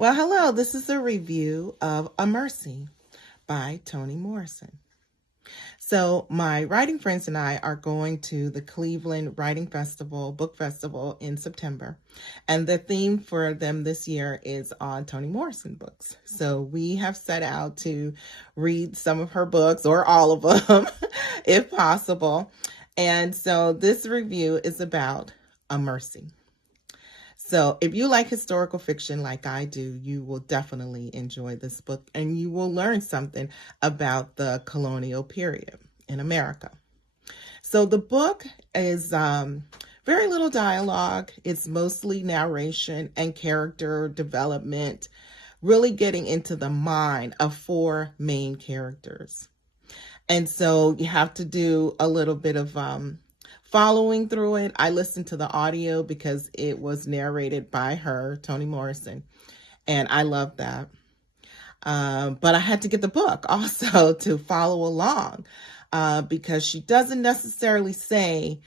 Well, hello. This is a review of A Mercy by Toni Morrison. So, my writing friends and I are going to the Cleveland Writing Festival, Book Festival in September. And the theme for them this year is on Toni Morrison books. So, we have set out to read some of her books, or all of them, if possible. And so, this review is about A Mercy. So if you like historical fiction like I do, you will definitely enjoy this book and you will learn something about the colonial period in America. So the book is very little dialogue. It's mostly narration and character development, really getting into the mind of four main characters. And so you have to do a little bit of following through it. I listened to the audio because it was narrated by her, Toni Morrison, and I love that. But I had to get the book also to follow along because she doesn't necessarily say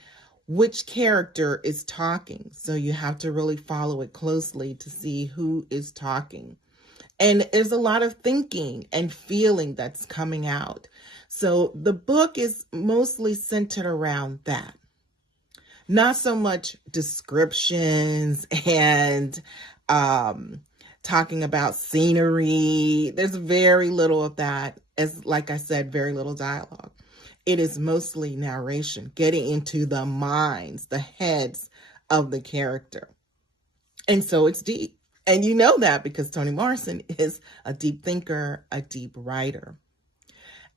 which character is talking. So you have to really follow it closely to see who is talking. And there's a lot of thinking and feeling that's coming out. So the book is mostly centered around that. Not so much descriptions and talking about scenery. There's very little of that. As like I said, very little dialogue. It is mostly narration, getting into the minds, the heads of the character. And so it's deep. And you know that because Toni Morrison is a deep thinker, a deep writer.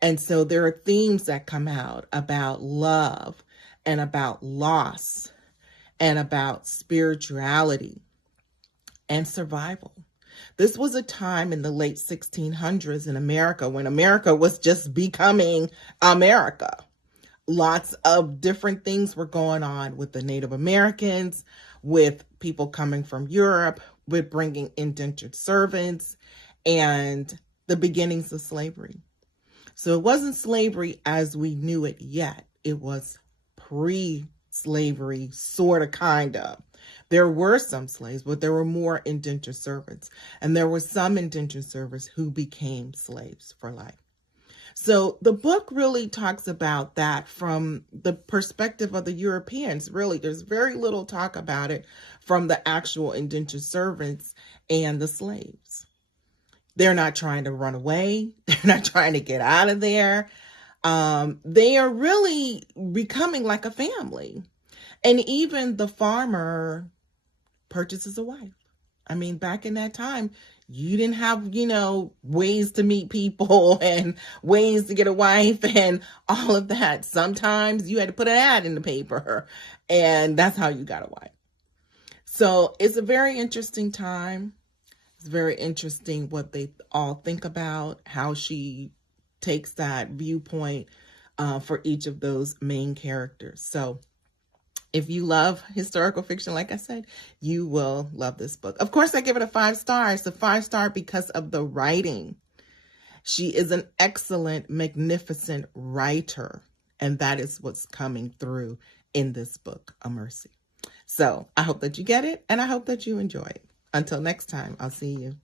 And so there are themes that come out about love and about loss and about spirituality and survival. This was a time in the late 1600s in America when America was just becoming America. Lots of different things were going on with the Native Americans, with people coming from Europe, with bringing indentured servants, and the beginnings of slavery. So it wasn't slavery as we knew it yet. It was pre-slavery, sort of, kind of. There were some slaves, but there were more indentured servants. And there were some indentured servants who became slaves for life. So the book really talks about that from the perspective of the Europeans. Really, there's very little talk about it from the actual indentured servants and the slaves. They're not trying to run away. They're not trying to get out of there. They are really becoming like a family. And even the farmer purchases a wife. I mean, back in that time, you didn't have, ways to meet people and ways to get a wife and all of that. Sometimes you had to put an ad in the paper and that's how you got a wife. So it's a very interesting time. It's very interesting what they all think about, how she takes that viewpoint for each of those main characters. So if you love historical fiction, like I said, you will love this book. Of course, I give it a 5 stars. A 5-star because of the writing. She is an excellent, magnificent writer. And that is what's coming through in this book, A Mercy. So I hope that you get it and I hope that you enjoy it. Until next time, I'll see you.